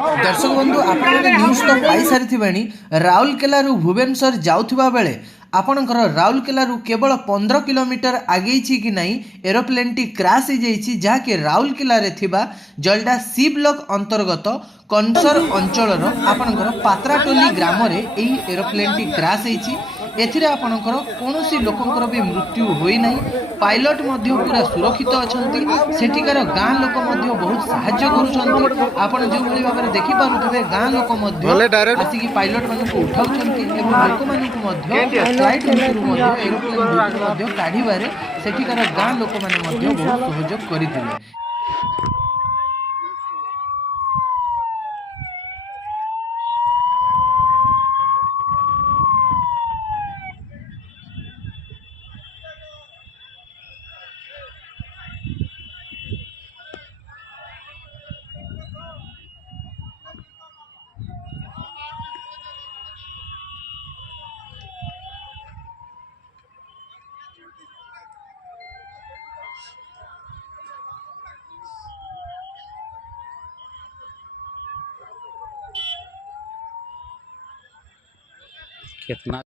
दर्शक बंधु आप न्यूज तो पाई सारी राउरकेला भुवनेश्वर जाऊा बेले आपणकर राउरकेला केवल 15 किलोमीटर आगे कि नहीं एरोप्लेन टी क्रैश हो जहाँकि राउरकेला जलडा सी ब्लॉक अंतर्गत कनसर अंचल आपणकर पात्राटोली ग्राम एरोप्लेन टी क्रैश होती आपणकर कौन लोकंर भी मृत्यु होना पायलट पूरा सुरक्षित अच्छा सेठिकार गाँ लोक बहुत साहाय्य कर जो भाव में देखिपे गाँ लोक आसिक पायलट मान उठाऊँ लोक फ्लाइट एरोप्लेन काढ़ सेठिकार गाँ लोक मैंने बहुत सहयोग करते। कितना